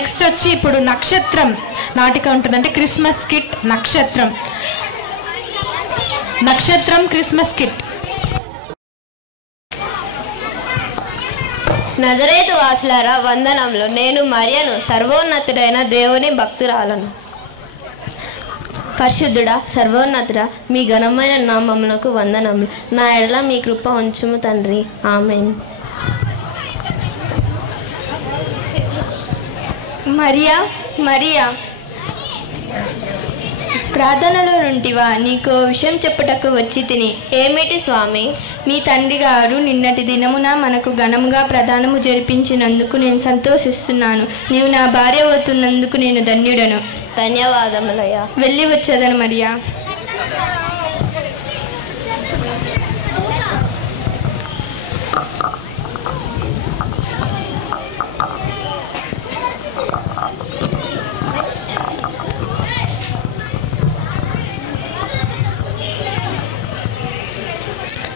Next వచ్చి ఇప్పుడు నక్షత్రం నాటిక ఉంటుంది. అంటే క్రిస్మస్ కిట్ నక్షత్రం క్రిస్మస్ కిట్. నజరేతు వాసులారా వందనములు. నేను మరియను, సర్వోన్నతుడైన దేవుని భక్తురాలను. పరిశుద్ధుడా, సర్వోన్నతుడా, మీ ఘనమైన నామమునకు వందనములు. నా ఎడల మీ కృప ఉంచుము తండ్రి. ఆమేన్. మరియా మరియా ప్రార్థనలో నుంటివా? నీకు విషయం చెప్పుటకు వచ్చి తిని. ఏమిటి స్వామి? మీ తండ్రి గారు నిన్నటి దినమున మనకు ఘనముగా ప్రదానము జరిపించినందుకు నేను సంతోషిస్తున్నాను. నీవు నా భార్య అవుతున్నందుకు నేను ధన్యుడను. ధన్యవాదములయ్యా. వెళ్ళి వచ్చేదను మరియా.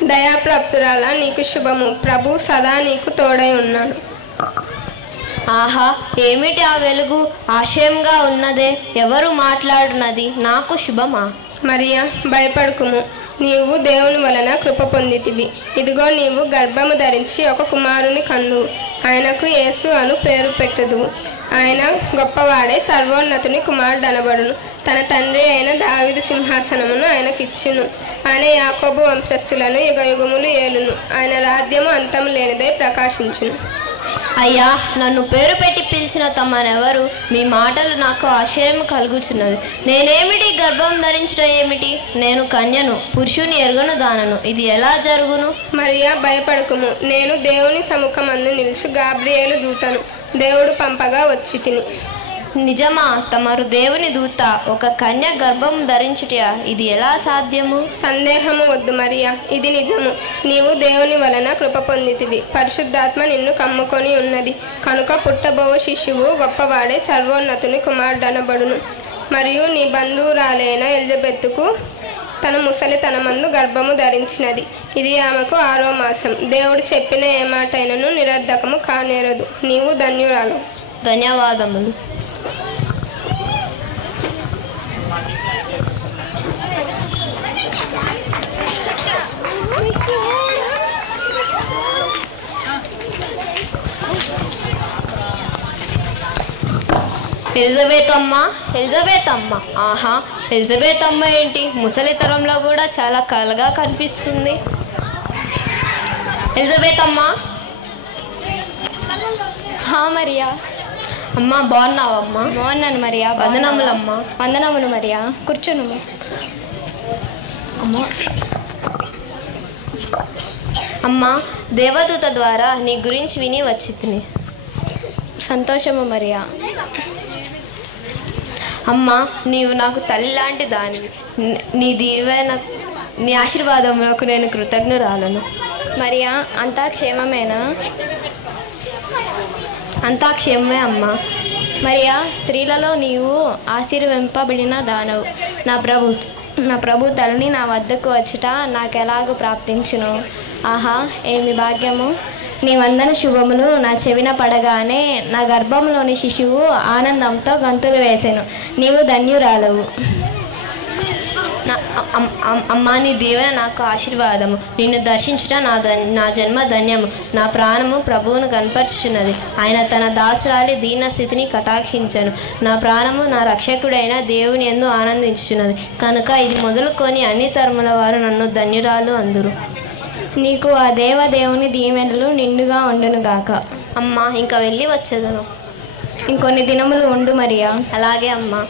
దయాప్రాప్తురాలా, నీకు శుభము. ప్రభు సదా నీకు తోడై ఉన్నాడు. ఆహా, ఏమిటి ఆ వెలుగు? ఆశయంగా ఉన్నదే. ఎవరు మాట్లాడున్నది? నాకు శుభమా? మరియా, భయపడుకుము. నీవు దేవుని వలన కృప పొందితివి. ఇదిగో నీవు గర్భము ధరించి ఒక కుమారుని కన్నువు. ఆయనకు యేసు అను పేరు పెట్టుదు. ఆయన గొప్పవాడే, సర్వోన్నతుని కుమారుడు అనబడును. తన తండ్రి అయిన దావీదు సింహాసనమును ఆయనకిచ్చును. ఆయన యాకోబు వంశస్థులను యుగయుగములు ఏలును. ఆయన రాజ్యము అంతము లేనిదై ప్రకాశించును. అయ్యా, నన్ను పేరు పెట్టి పిలిచిన తమనెవరు? మీ మాటలు నాకు ఆశ్చర్యం కలుగుచున్నది. నేనేమిటి? గర్భం ధరించడం ఏమిటి? నేను కన్యను, పురుషుని ఎరుగను దానను. ఇది ఎలా జరుగును? మరియా, భయపడకుము. నేను దేవుని సముఖమందు నిలుచు గాబ్రియేలు దూతను. దేవుడు పంపగా వచ్చి తిని. నిజమా? తమరు దేవుని దూత, ఒక కన్య గర్భం ధరించుటయా? ఇది ఎలా సాధ్యము? సందేహము వద్దు మరియా, ఇది నిజము. నీవు దేవుని వలన కృప పొందితివి. పరిశుద్ధాత్మ నిన్ను కమ్ముకొని ఉన్నది. కనుక పుట్టబోవు శిశువు గొప్పవాడే, సర్వోన్నతుని కుమారుడనబడును. మరియు నీ బంధువురాలైన ఎలిజబెత్తుకు తన ముసలితనమందు గర్భము ధరించినది. ఇది ఆమెకు 6వ మాసం. దేవుడు చెప్పిన ఏ మాటైనను నిరర్ధకము కానేరదు. నీవు ధన్యురాలు. ధన్యవాదములు. ఎలిజబెత్ అమ్మ. ఆహా, ఎలిజబెత్ అమ్మ ఏంటి? ముసలితరంలో కూడా చాలా కలగా కనిపిస్తుంది. ఎలిజబెత్ అమ్మ. మరియా. అమ్మ, బాగున్నావమ్మా? బాగున్నాను మరియా. వందనములమ్మా. వందనములు మరియా. కూర్చోను. అమ్మా, దేవదూత ద్వారా నీ గురించి విని వచ్చి తిని. సంతోషము మరియా. అమ్మా, నీవు నాకు తల్లి లాంటి దానివి. నీ దీవెన, నీ ఆశీర్వాదములకు నేను కృతజ్ఞురాలను. మరియా, అంతా క్షేమమేనా? అంతా క్షేమమే అమ్మా. మరియా, స్త్రీలలో నీవు ఆశీర్వింపబడిన దానవు. నా ప్రభు తల్లిని నా వద్దకు వచ్చుట నాకెలాగూ ప్రాప్తించును. ఆహా, ఏమి భాగ్యము! నీ వందన శుభములు నా చెవిన పడగానే నా గర్భంలోని శిశువు ఆనందంతో గంతులు వేసెను. నీవు ధన్యురాలవు. అమ్మా, నీ దీవెన నాకు ఆశీర్వాదము. నిన్ను దర్శించుట నా జన్మ ధన్యము. నా ప్రాణము ప్రభువును కనపరుచున్నది. ఆయన తన దాసురాలి దీన స్థితిని కటాక్షించను. నా ప్రాణము నా రక్షకుడైన దేవుని యందు ఆనందించుచున్నది. కనుక ఇది మొదలుకొని అన్ని తరముల వారు నన్ను ధన్యురాలు అందురు. నీకు ఆ దేవదేవుని దీవెనలు నిండుగా ఉండునుగాక. అమ్మా, ఇంకా వెళ్ళి వచ్చేదను. ఇంకొన్ని దినములు ఉండు మరియా. అలాగే అమ్మా.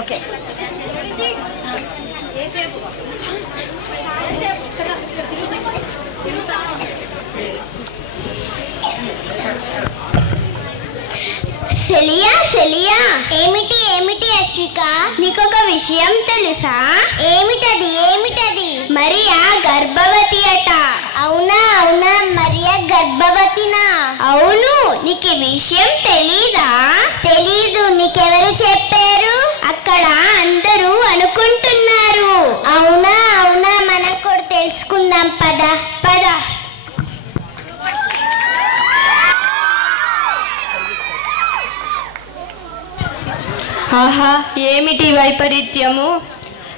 ఓకే. సెలియా సెలియా, ఏమిటి ఏమిటి అశ్విక, నీకొక విషయం తెలుసా? ఏమిటది ఏమిటది? మరియా గర్భవతి అట. అవునా అవునా, మరియా గర్భవతినా? అవును. నీకు ఈ విషయం తెలీదా? తెలీదు. నీకెవరు చెప్పారు? అక్కడ అందరూ అనుకుంటున్నారు. అవునా అవునా, మనకు కూడా తెలుసుకుందాం. పద పద. ఆహా, ఏమిటి వైపరీత్యము!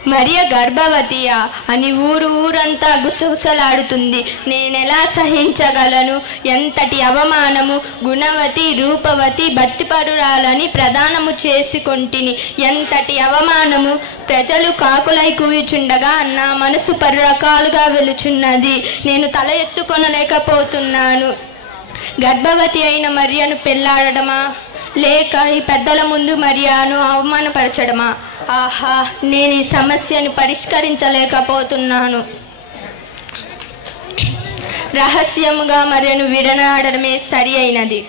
మరియ గర్భవతియా అని ఊరంతా గుసగుసలాడుతుంది. నేనెలా సహించగలను? ఎంతటి అవమానము! గుణవతి రూపవతి భక్తిపరురాలని ప్రదానము చేసుకొంటిని. ఎంతటి అవమానము! ప్రజలు కాకులై కూయుచుండగా నా మనసు పలురకాలుగా వెలుచున్నది. నేను తల ఎత్తుకొనలేకపోతున్నాను. గర్భవతి అయిన మరియను పెళ్లాడడమా, లేక ఈ పెద్దల ముందు మరియాను అవమానపరచడమా? ఆహా, నేను ఈ సమస్యను పరిష్కరించలేకపోతున్నాను. రహస్యముగా మరియను విడనాడడమే సరి అయినది.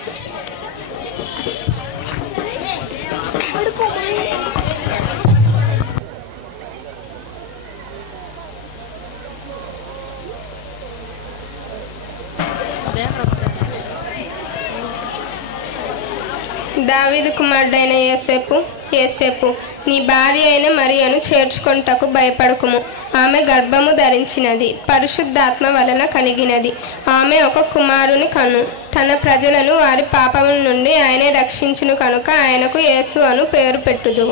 దావీదు కుమారుడైన యోసేపు, నీ భార్య అయిన మరియను చేర్చుకొనుటకు భయపడకుము. ఆమె గర్భము ధరించినది, పరిశుద్ధాత్మ వలన కలిగినది. ఆమె ఒక కుమారుని కను. తన ప్రజలను వారి పాపముల నుండి ఆయనే రక్షించును కనుక ఆయనకు యేసు అను పేరు పెట్టుదు.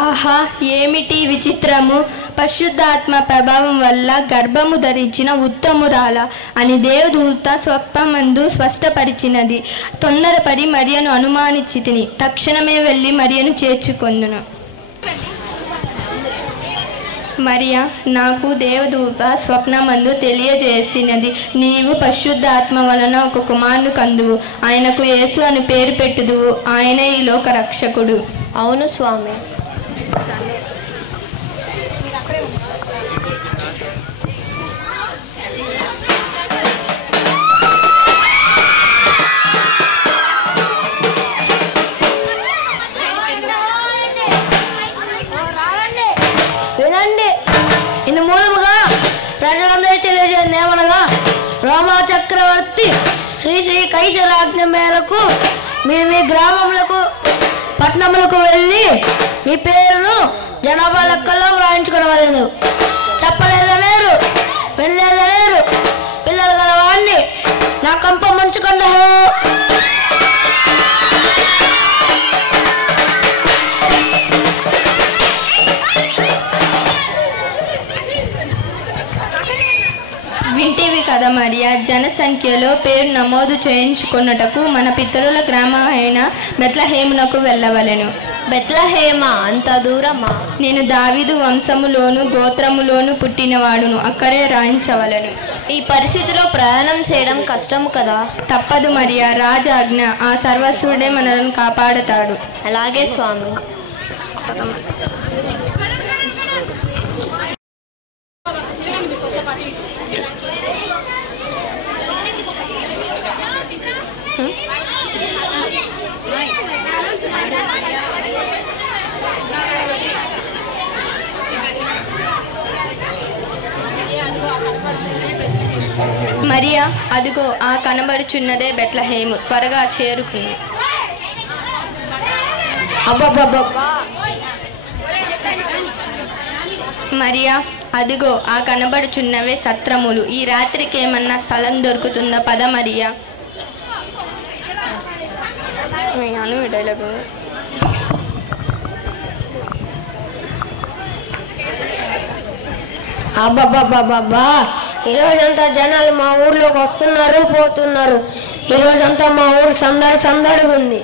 ఆహా, ఏమిటి విచిత్రము! పరిశుద్ధాత్మ ప్రభావం వల్ల గర్భము ధరించిన ఉత్తమురాల అని దేవదూత స్వప్నమందు స్పష్టపరిచినది. తొందరపడి మరియను అనుమానించితిని. తక్షణమే వెళ్ళి మరియను చేర్చుకొందును. మరియా, నాకు దేవదూత స్వప్నమందు తెలియజేసినది. నీవు పరిశుద్ధాత్మ వలన ఒక కుమారుని కందువు. ఆయనకు యేసు అని పేరు పెట్టుదువు. ఆయనే ఈ లోక రక్షకుడు. అవును స్వామి. వినండి. ఇందు మూలముగా ప్రజలందరూ తెలియజేయండి ఏమనగా, రోమా చక్రవర్తి శ్రీ కైసరాజ్ఞ మేరకు మీ గ్రామములకు పట్టణములకు వెళ్ళి మీ పేరును జనాభా లెక్కల్లో వ్రాయించుకోవలేదు. చెప్పలేదనేరు, వెళ్ళలేదనేరు పిల్లలు గల వాడిని నా కంప ముంచుకుందా. వింటివి కదా మరియా, జనసంఖ్యలో పేరు నమోదు చేయించుకున్నటకు మన పితరుల గ్రామం అయిన బెత్లహేమునకు వెళ్ళవలెను. బెత్లహేమా? అంత దూరమా? నేను దావీదు వంశములోను గోత్రములోను పుట్టినవాడును. అక్కడే రాయించవలను. ఈ పరిస్థితిలో ప్రయాణం చేయడం కష్టము కదా. తప్పదు మరియా, రాజాజ్ఞ. ఆ సర్వస్వుడే మనలను కాపాడతాడు. అలాగే స్వామి. మరియా, అదిగో ఆ కనబరుచున్నదే బెత్లహేము. త్వరగా చేరుకుంది. మరియా, అదిగో ఆ కనబడుచున్నవే సత్రములు. ఈ రాత్రికి ఏమన్నా స్థలం దొరుకుతుందా? పద మరియా. అబ్బబ్బబ్బబ్బా, ఈరోజంతా జనాలు మా ఊర్లోకి వస్తున్నారు పోతున్నారు. ఈరోజంతా మా ఊరు సందడిగా ఉంది.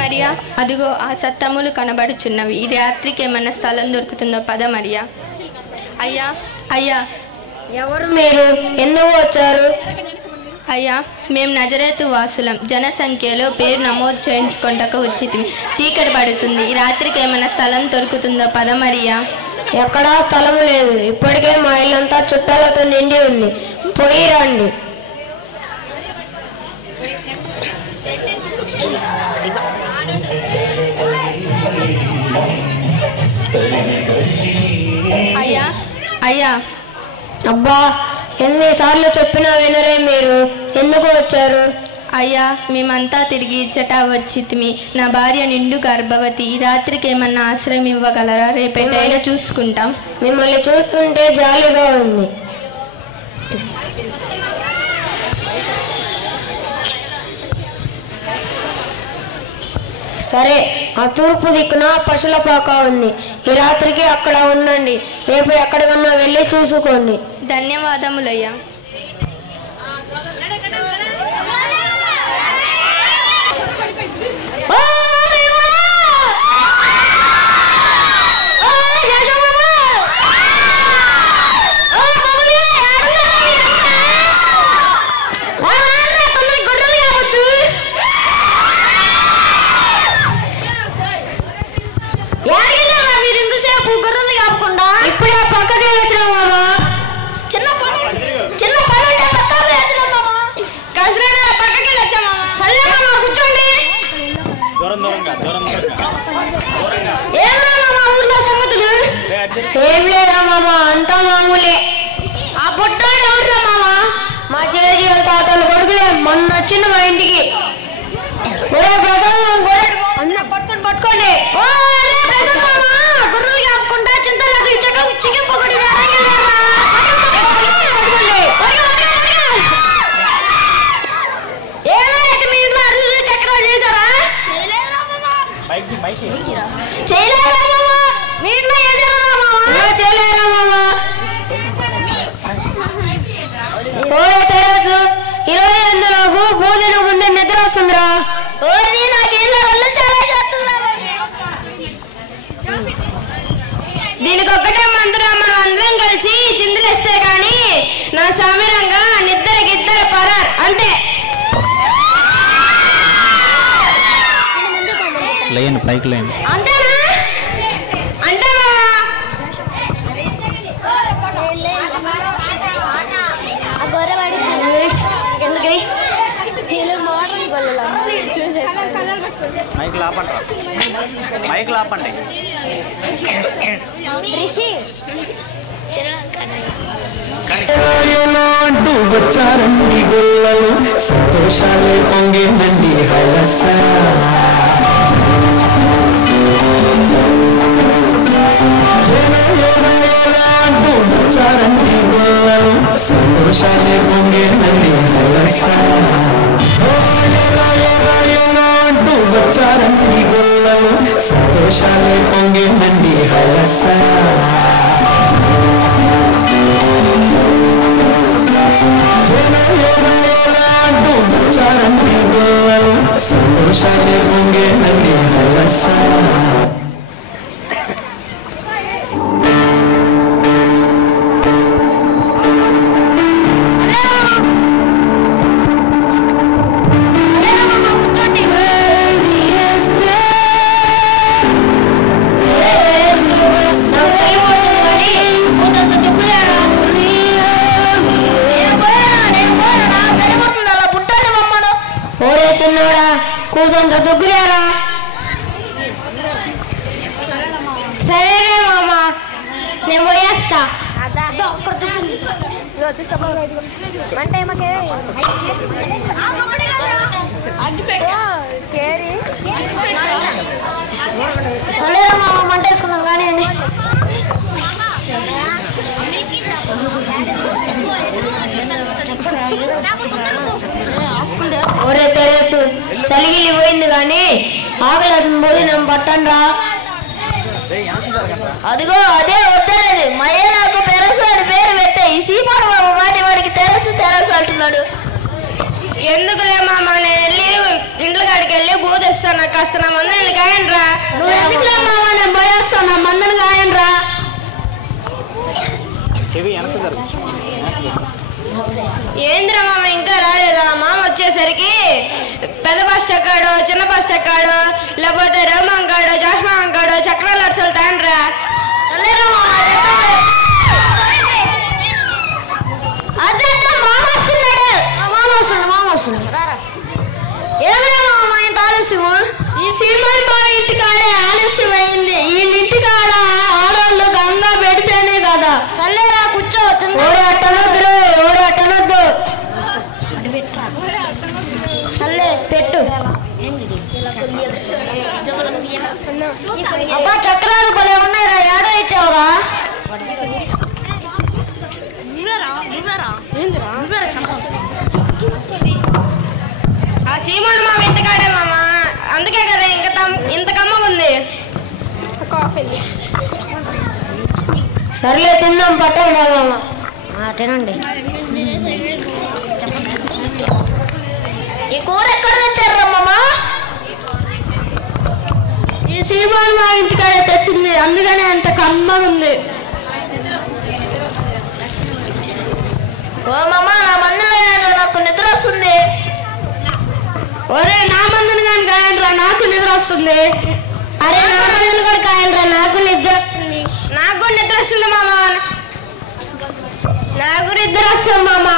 మరియా, అదిగో ఆ సత్రములు కనబడుచున్నవి. ఈ రాత్రికి ఏమన్నా స్థలం దొరుకుతుందో పద మరియా. అయ్యా అయ్యా. ఎవరు మీరు? ఎందుకు వచ్చారు? అయ్యా, మేము నజరేతు వాసులం. జనసంఖ్యలో పేరు నమోదు చేయించుకుంటకు వచ్చింది. చీకటి పడుతుంది. ఈ రాత్రికి ఏమైనా స్థలం దొరుకుతుందో పద మరియా. ఎక్కడా స్థలం లేదు. ఇప్పటికే మా ఇల్లంతా చుట్టాలతో నిండి ఉంది. పోయి రండి. అయ్యా అయ్యా. అబ్బా, ఎన్నిసార్లు చెప్పినా వినరే మీరు. ఎందుకు వచ్చారు? అయ్యా, మేమంతా తిరిగి ఇచ్చట వచ్చితిమి. నా భార్య నిండు గర్భవతి. ఈ రాత్రికి ఏమన్నా ఆశ్రయం ఇవ్వగలరా? రేపేటైనా చూసుకుంటాం. మిమ్మల్ని చూస్తుంటే జాలిగా ఉంది. సరే, ఆ తూర్పు దిక్కున పశువుల పాక ఉంది. ఈ రాత్రికి అక్కడ ఉండండి. రేపు ఎక్కడికన్నా వెళ్ళి చూసుకోండి. ధన్యవాదములయ్యా. ఇప్పుడే పక్కకి వచ్చిన మామా. చిన్న పని అంటే పక్కకి వచ్చిన మామా. కసరైనా పక్కకి వచ్చా మామా. సరే మామా, కూర్చోండి. ఏమరా మామా ఊర్లో సంగతులు? ఏం లేదురా మామా, అంతా మామూలే. ఆ పుట్టాడు ఎవరురా మామా? మా చేజీల తాతల కొడుకులే. మొన్న వచ్చిన మా ఇంటికి. ఒరే ప్రసాదం, పట్టుకోండి. ఓ ప్రసాద్ మామా, గుర్రలు కాపుకుంటా చింతలకు చికెన్ పకోడీ ఏమైతే మీ ఇంట్లో అరుసులు చక్రాలు చేశారా? చేయలేరా మామా? మీ ఇంట్లో చేశారా మామా? చేయలేరా మామా? ఓరే తెరసు, 20 నాకు భోజన ముందే నిద్ర వస్తుందిరా. ఓరి నాకేళ్ళ వల్ల చాలా చేస్తున్నారు. దీనికి ఒక్కటే మంత్రం, మనం అందరం కలిసి చిందులేస్తే గాని నా సామిరంగా నిద్రకిద్దరు పరార్. అంతే. లేండి, పైకి లేండి. అంతేనా? అంటే మైక్ లాపండి, మైక్ లాపండి. అంటూ వచ్చారండి గొల్లలు, సంతోషాలే పొంగేనండి హలస. అంటూ వచ్చారండి గొల్లలు, సంతోషాలే పొంగేనండి హలస. అంటూ వచ్చారండి గొల్లలు, సంతోషాలే పొంగేనండి హలస. సంతోషాలే పొంగేనండి హలస. ఓరే చిన్నోడా, కూసంత దుగ్గులేరా. సరేనే మామా, నేను పోయేస్తా. సరేరా మామ, మంట వేసుకున్నాం కానీ. ఒరే తెరేసు, చలిగిలి పోయింది కానీ ఆకలేసిన భోజనం పట్టండి రా. అదిగో అదే వద్దనేది మయ్య నాకు పెరసు అని పేరు పెట్టే ఈ సీమాడు బాబు వాడికి తెరసు తెరసు అంటున్నాడు. ఎందుకులే మామ, నేను వెళ్ళి ఇంట్లో కాడికి వెళ్ళి బూత ఇస్తాను. నాకు కాస్త నా మందని గాయండి రా. నువ్వు ఎందుకులే మామ, నేను పోయేస్తాను, నా మందని గాయండి రా. ఏంద్రా మామ ఇంకా రాలేదా? మామ వచ్చేసరికి పెద్ద బస్ ఎక్కాడో చిన్న బస్ ఎక్కాడో లేకపోతే రఘుమాన్ కాడో జాష్మాన్ కాడో చక్రాలు అరసలు తాండ్రా. ఏమైనా ఇంత ఆలస్యము? ఈ సీమన్ బాగా ఇంటికాడే ఆలస్యం అయింది. వీళ్ళింటికాడ ఆడవాళ్ళు గంగా పెడితేనే కదా. చల్లేరా కూర్చో. ఓడట్టనొద్దు చల్లే పెట్టు. అబ్బా చక్రాలు భలే ఉన్నాయిరా, ఏడో ఇచ్చావురా? ఆ సీమోడు మా ఇంటికాడే మామ, అందుకే కదా ఇంత కమ్మగా ఉంది. కాఫీ సర్లే తిన్నాం, పట్టం రాదమ్మా. తినండి. ఈ కూర ఎక్కడ తెచ్చారా మామ? ఈ సీమాన్ మా ఇంటికాడే తెచ్చింది, అందుకనే అంత కమ్మగా ఉంది. ఓ మామ, నా మందులో నాకు నిద్ర వస్తుంది. ఒరే నా మందుని కానీ కాయండ్రా, నాకు నిద్ర వస్తుంది. అరే నా మందుని కూడా కాయండ్రా, నాకు నిద్ర వస్తుంది. నాకు నిద్ర వస్తుంది మామ. నాకు నిద్ర వస్తుంది మామ.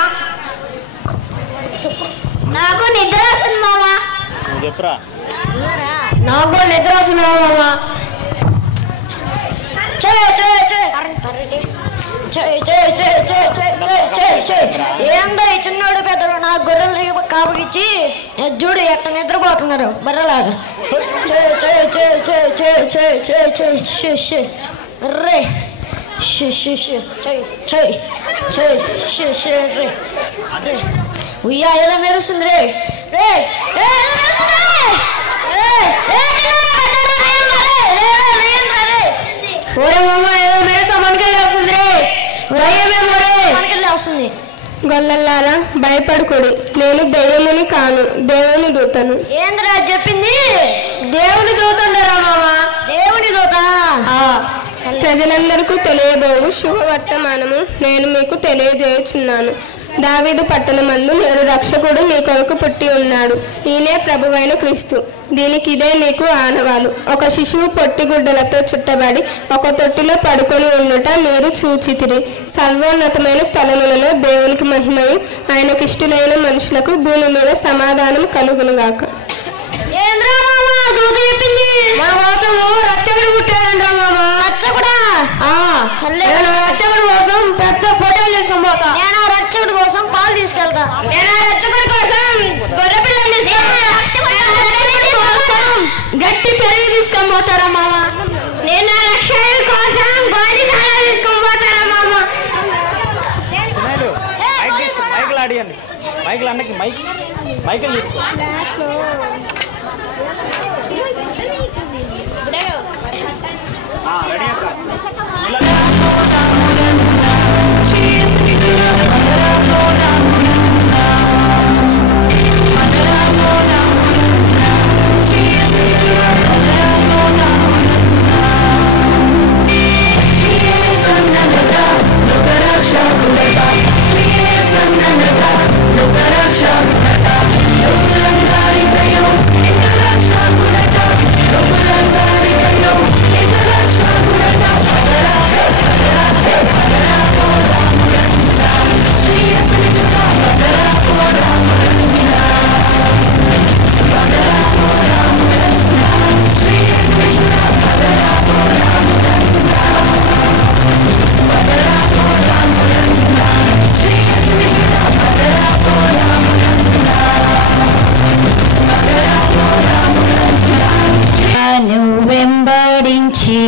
నాకు నిద్ర వస్తుంది మామ. చెప్పురా. నాకు నిద్ర వస్తుంది మామ. ఏందో ఈ చిన్నోడు పెద్దలు నా గొర్రెలు కాపుకిచ్చి చూడు ఎట్ట నిద్రపోతున్నారు బర్రెలాగా. రే ఉయ్యా ఏదో మెరుస్తుంది రే. వస్తుంది. గొల్లలారా భయపడుకోడు, నేను దయ్యముని కాను, దేవుని దూతను. ఏంద్రా చెప్పింది? దేవుని దూతండరా మామ. దేవుని దూత. ప్రజలందరికీ తెలియబోవు శుభవర్తమానము నేను మీకు తెలియజేయుచున్నాను. దావీదు పట్టణమందు నేడు రక్షకుడు మీ కొరకు పుట్టి ఉన్నాడు. ఈయనే ప్రభువైన క్రీస్తు. దీనికి ఇదే మీకు ఆనవాలు. ఒక శిశువు పొట్టిగుడ్డలతో చుట్టబడి ఒక తొట్టిలో పడుకొని ఉండుట మీరు చూచితిరి. సర్వోన్నతమైన స్థలములలో దేవునికి మహిమయు ఆయనకిష్టులైన మనుషులకు భూమి మీద సమాధానం కలుగునుగాక. మన కోసము రచ్చకుడు పుట్టాడంటా మామ. రచ్చకుడా? రచ్చకుడి కోసం పెద్ద ఫోటోలు తీసుకొని పోతా. నేను రచ్చకుడి కోసం పాలు తీసుకెళ్తా. నేను రచ్చకుడి కోసం గొర్రె పిల్లలు తీసుకెళ్తా. గట్టి పెరుగు తీసుకొని పోతారా మామ? నేను రక్షకుడి కోసం గోలి తీసుకొని పోతారా మామ? మైకులు ఆడియండి, మైకులు అన్నకి మైకులు తీసుకో. రెడీ అక్క. వెంబడించి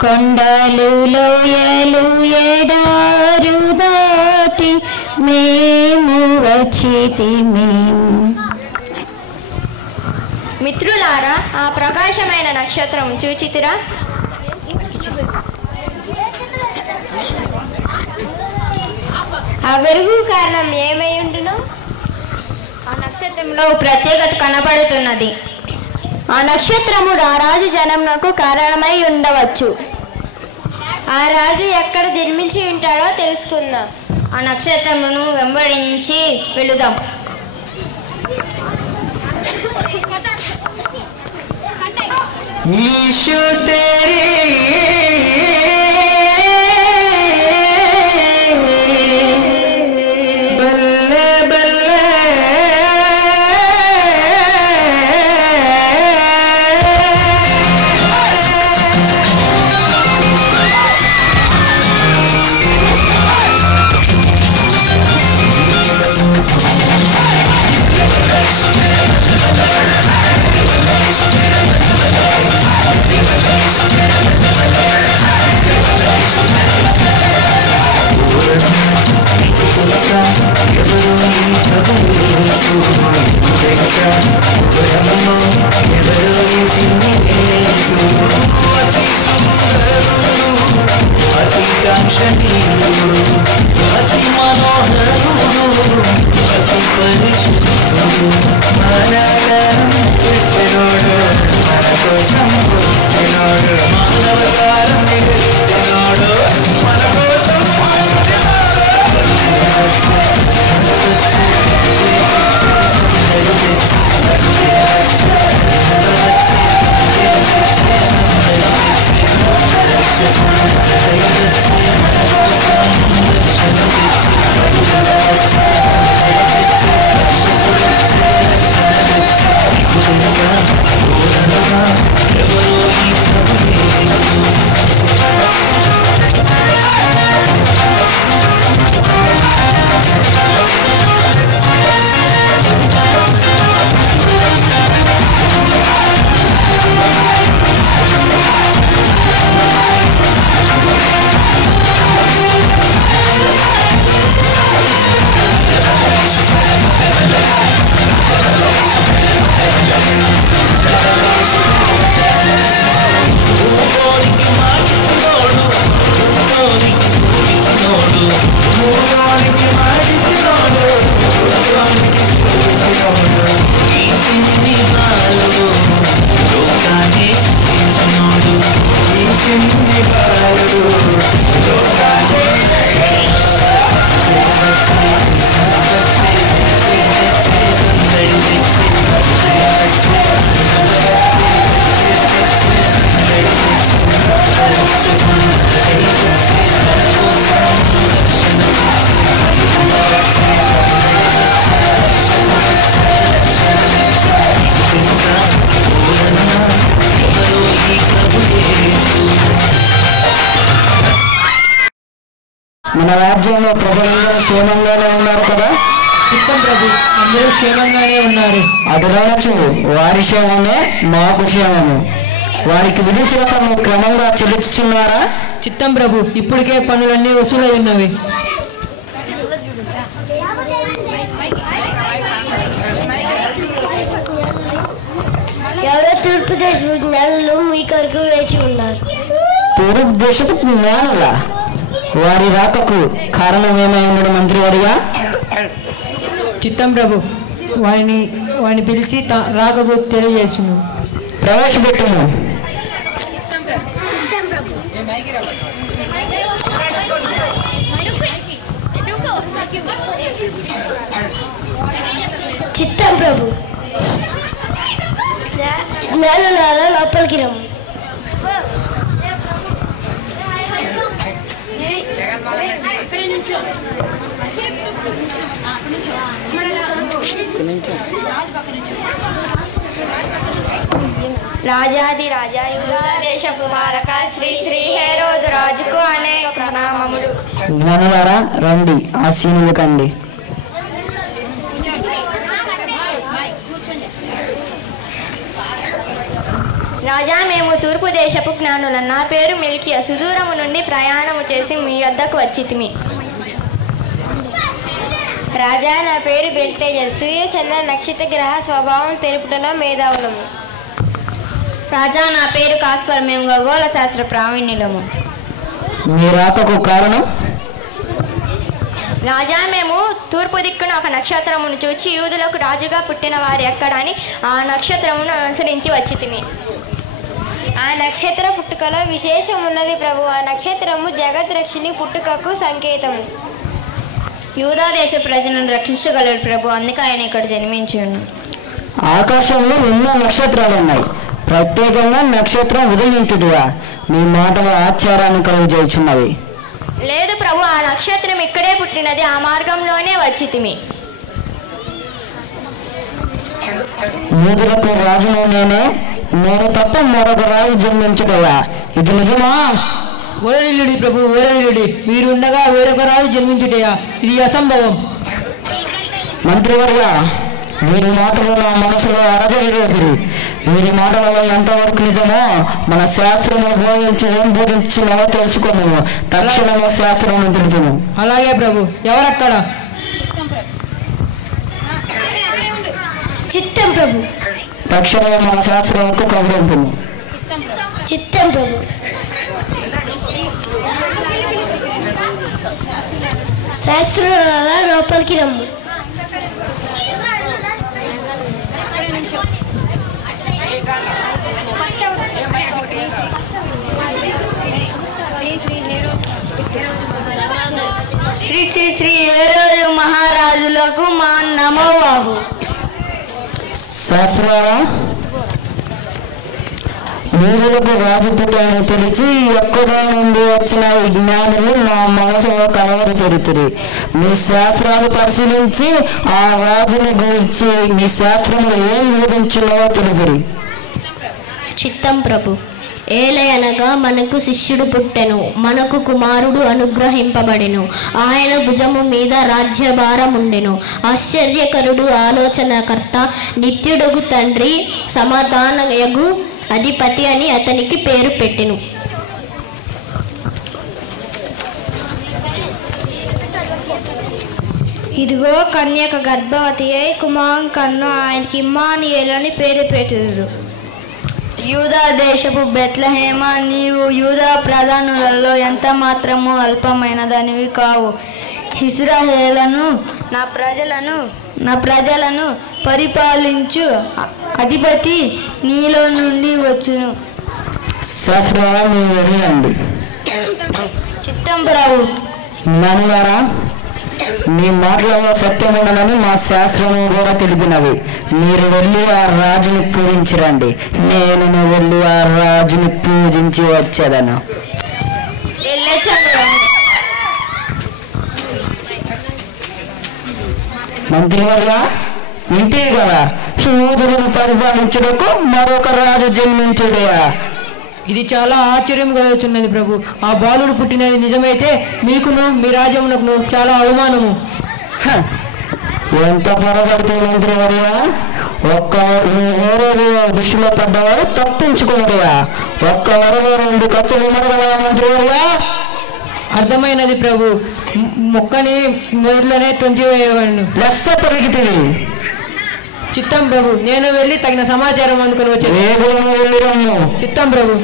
కొండలు లోయలు ఎడారు దాటి మేము వచ్చితిమి. మిత్రులారా, ఆ ప్రకాశమైన నక్షత్రం చూచితిరా? ఆ వెలుగు కారణం ఏమై ఉండును? ఆ నక్షత్రంలో ప్రత్యేకత కనపడుతున్నది. ఆ నక్షత్రము ఆ రాజు జనమునకు కారణమై ఉండవచ్చు. ఆ రాజు ఎక్కడ జన్మించి ఉంటాడో తెలుసుకుందాం. ఆ నక్షత్రమును వెంబడించి వెళుదాం. ईशु तेरी बल्ले बल्ले మన రాజ్యంలో ప్రజలందరూ క్షేమంగానే ఉన్నారు కదా? చిత్తం ప్రభు, అందరూ క్షేమంగానే ఉన్నారు. అదనొచ్చు వారి క్షేమమే మాకు క్షేమము. వారికి విధించిన పన్ను క్రమంగా చెల్లిస్తున్నారా? చిత్తం ప్రభు, ఇప్పటికే పన్నులన్నీ వసూలై ఉన్నవి. ఎవరో తూర్పు దేశపు జ్ఞానులు మీ కొరకు వేచి ఉన్నారు. తూర్పు దేశపు జ్ఞానులా? వారి రాకకు కారణం ఏమై ఉండడం మంత్రివాడిగా? చిత్తం ప్రభు, వారిని పిలిచి రాకకు తెలియజేసును. ప్రవేశపెట్టును. చిత్తం ప్రభు, జ్ఞానులారా లోపలికి రమ్ము. రాజాది రాజా యూదా దేశపు పాలక శ్రీ శ్రీ హేరోదు రాజుకు అనేక ప్రణామములు. జ్ఞానులారా రండి, ఆసీనులు కండి. రాజా, మేము తూర్పు దేశపు జ్ఞానులం. నా పేరు మిల్కియా. సుదూరము నుండి ప్రయాణము చేసి మీ వద్దకు వచ్చితిమి. రాజా, నా పేరు బెల్తేజర్. సూర్య చంద్ర నక్షత్ర గ్రహ స్వభావం తెలుపుటలో మేధావులము. రాజా, నా పేరు కాస్పర్. మేము ఖగోళ శాస్త్ర ప్రావీణ్యులము. మీ రాకకు కారణం? రాజా, మేము తూర్పు దిక్కున ఒక నక్షత్రమును చూచి యూదులకు రాజుగా పుట్టిన వారు ఎక్కడని ఆ నక్షత్రమును అనుసరించి వచ్చితిమి. ఆ నక్షత్ర పుట్టుకలో విశేషం ఉన్నది ప్రభు. ఆ నక్షత్రము జగద్రక్షిణి పుట్టుకకు సంకేతము. యూదా దేశ ప్రజలను రక్షించగలరు ప్రభు, అందుకే ఆయన ఇక్కడ జన్మించాడు. ఆకాశంలో ఎన్నో నక్షత్రాలు ఉన్నాయి. ప్రత్యేకంగా నక్షత్రం ఉదయించుడుగా మీ మాటలు ఆశ్చర్యాన్ని కలుగజేయుచున్నవి. లేదు ప్రభు, ఆ నక్షత్రం ఇక్కడే పుట్టినది. ఆ మార్గంలోనే వచ్చితిమి. యూదులకు రాజును నేను తప్ప మరొక రాజు జన్మించుటయా? ఇది నిజమా? ఓరనిల్లుడి ప్రభు, ఓరనిల్లుడి. మీరు ఉండగా వేరొక రాజు జన్మించుటయా? ఇది అసంభవం. మంత్రివర్గ, వీరి మాటలు నా మనసులో అరజరిరేపురు. వీరి మాటలలో ఎంతవరకు నిజమో మన శాస్త్రము ఏం బోధించినవో తెలుసుకున్నాము. తక్షణము శాస్త్రము తెలుసును. అలాగే ప్రభు. ఎవరక్కడ? చిత్తం ప్రభు. తక్షణమే మన శాస్త్రంకు కబురంపును. చిత్తం ప్రభు. శాస్త్రాల లోపలికి రమ్ము. శ్రీ శ్రీ శ్రీ హేరోదు మహారాజులకు మా నమోవాహు. శాస్త్రాల యూదులకు రాజు పుట్టాలని తెలిసి ఎక్కడో నుండి వచ్చిన ఈ జ్ఞానులు నా మనసులో కలవరి పెడుతుంది. మీ శాస్త్రాలు పరిశీలించి ఆ రాజుని గురించి మీ శాస్త్రములు ఏం బోధించినవో తెలుపురి. చిత్తం ప్రభు. ఏలయనగా మనకు శిష్యుడు పుట్టెను, మనకు కుమారుడు అనుగ్రహింపబడెను. ఆయన భుజము మీద రాజ్యభారముండెను. ఆశ్చర్యకరుడు, ఆలోచనకర్త, నిత్యుడుగు తండ్రి, సమాధానయగు అధిపతి అని అతనికి పేరు పెట్టెను. ఇదిగో కన్యక గర్భవతి అయి కుమారుని కన్ను, ఆయనకి ఇమ్మానుయేలు అని పేరు పెట్టారు. యూదా దేశపు బెత్లెహేమ, నీవు యూదా ప్రధానులలో ఎంత మాత్రము అల్పమైన దానివి కావు. ఇశ్రాయేలును నా ప్రజలను పరిపాలించు అధిపతి నీలో నుండి వచ్చును. శాస్త్రాలు వినండి. చిత్తం ప్రభు. నాన్నగారా, మీ మాటలలో సత్యం ఉండదని మా శాస్త్రము కూడా తెలిపినవి. మీరు వెళ్ళి ఆ రాజుని పూజించరండి. నేను వెళ్ళి ఆ రాజుని పూజించి వచ్చేదను. మంత్రివర్గ, ఇంతే కదా యూదులను పరిపాలించుటకు మరొక రాజు జన్మించుడయా? ఇది చాలా ఆశ్చర్యం కలుగుతున్నది ప్రభు. ఆ బాలుడు పుట్టినది నిజమైతే మీకును మీ రాజ్యమునకును చాలా అవమానము. ఎంత పొరపడితే మంత్రివర్య, ఒక్క దృష్టిలో పడ్డవాడు తప్పించుకున్నాడుగా. ఒక్క వరలో 2 కత్తులు మరగలవా మంత్రివర్య? అర్థమైనది ప్రభు. మొక్కని మొదట్లోనే తొంచివేయవాడిని. లెస్స పెరిగితే చిత్తం ప్రభు. నేను వెళ్ళి తగిన సమాచారం అందుకొని వచ్చాను. చిత్తం ప్రభు.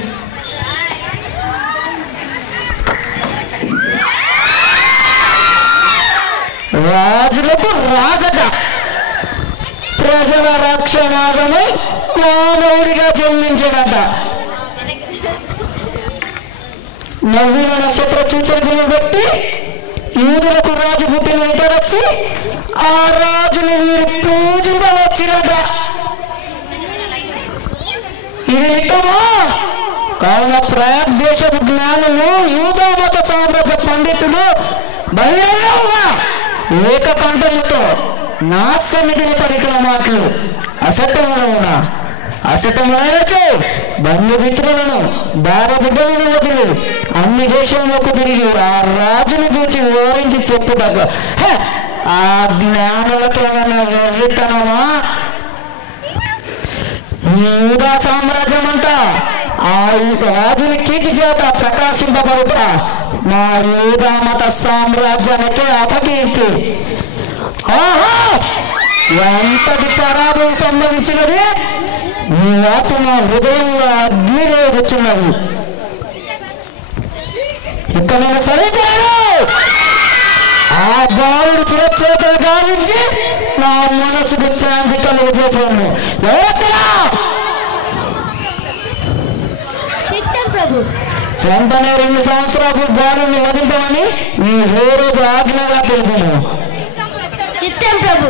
రాజులకు రాజట, ప్రజల రక్షణాగమై మానవుడిగా జన్మించాడట. నవీన నక్షత్ర సూచనలను బట్టి యూదులకు రాజు పుట్టిన వచ్చి ఆ రాజుని వీరు పూజించవచ్చినట. ఇది నిజమా? కావున ప్రదేశపు జ్ఞానులు, యూదా మత సామ్రాజ్య పండితులు బహిరంగంగా ఏకకంఠముతో నా సన్నిధిని పలికిన మాటలు అసత్యములవునా? అసత్యములైనచో బంధుమిత్రులను భార్యబిడ్డలను వదిలి అన్ని దేశంలోకి తిరిగి ఆ రాజుని గురించి వివరించి చెప్పుటకు ఆ జ్ఞానులతో వెర్రితనమా? యూదా సామ్రాజ్యం అంట ఆ రాజుని కీర్తి చేత ప్రకాశింపబడుట మా యూదా మత సామ్రాజ్యానికి అపకీర్తి. ఆహా, ఎంతటి ఖరాబం సంభవించినది! ఈ ఆత్మ హృదయంలో అగ్ని రేగుతున్నది. ఇక నేను సరిచేయను. ఆ బాలుడు సురక్షితలు గావించి నా మనసుకు శాంతి కలుగజేసాను. వెంటనే 2 సంవత్సరాలు బాలుని వదింపమని ఈ రోజు ఆజ్ఞగా తెలిపాను. చిత్తం ప్రభు.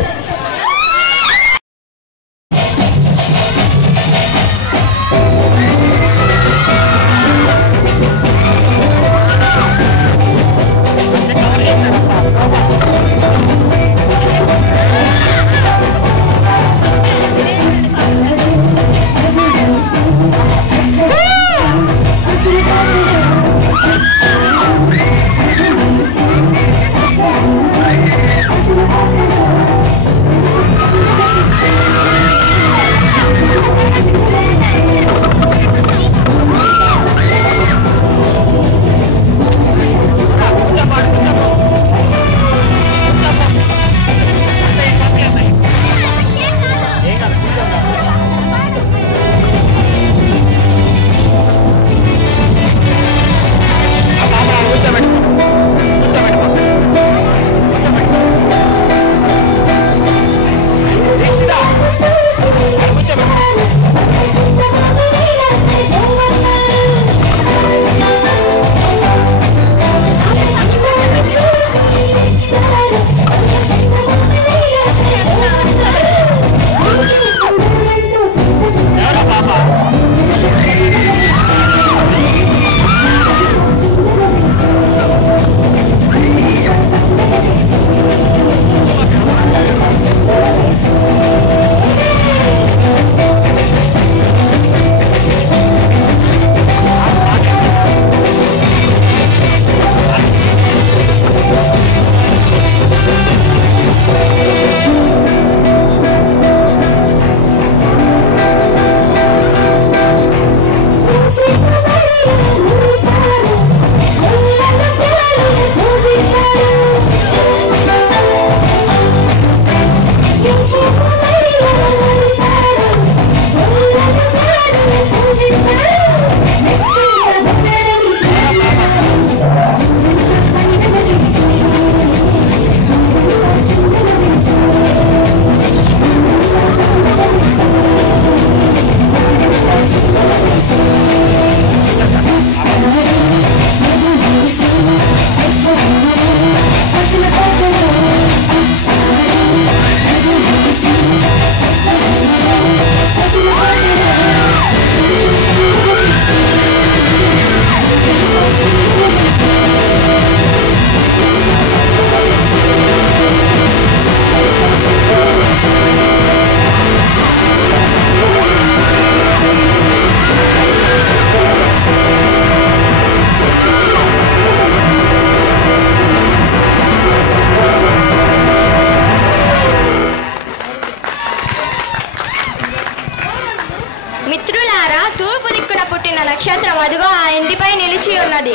నక్షత్రం అదుగో ఆ ఇంటిపై నిలిచి ఉన్నది.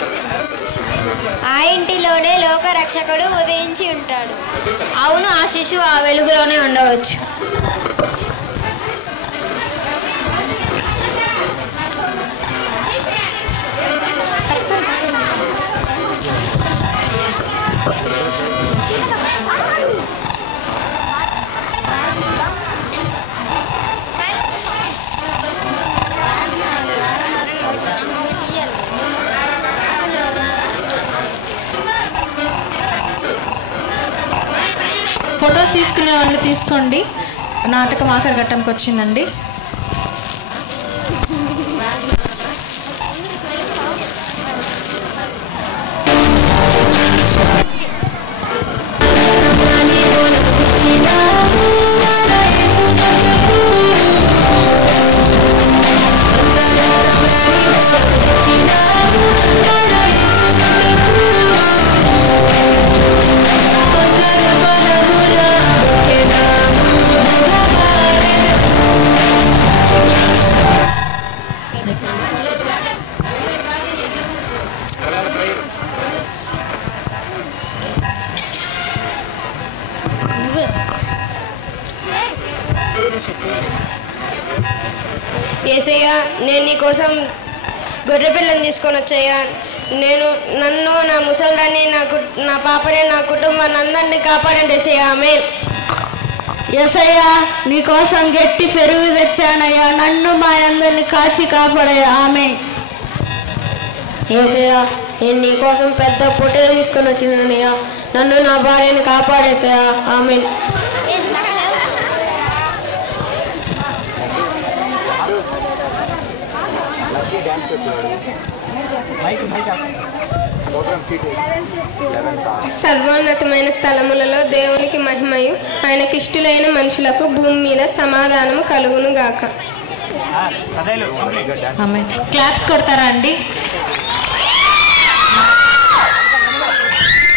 ఆ ఇంటిలోనే లోక రక్షకుడు ఉదయించి ఉంటాడు. అవును, ఆ శిశువు ఆ వెలుగులోనే ఉండవచ్చు. ఫొటోస్ తీసుకునే వాళ్ళు తీసుకోండి. నాటకం ఆఖరి ఘట్టంకి వచ్చిందండి. యేసయ్యా నేను నీ కోసం గొర్రె పిల్లని తీసుకొని వచ్చాయా. నన్ను నా ముసలిదాన్ని నా పాపని నా కుటుంబాన్ని అందరినీ కాపాడండి యేసయ్యా. ఆమేన్. యేసయ్యా నీకోసం గట్టి పెరుగు తెచ్చానయ్యా, నన్ను మా అందరిని కాచి కాపాడయ్యా. ఆమేన్. యేసయ్యా నేను నీకోసం పెద్ద పొట్టేలు తీసుకొని వచ్చినానయ్యా, నన్ను నా భార్యని కాపాడేసయ్యా. ఆమేన్. సర్వోన్నతమైన స్థలములలో దేవునికి మహిమయు ఆయనకిష్టులైన మనుషులకు భూమి మీద సమాధానము కలుగును గాక. క్లాప్స్ కొడతారా అండి?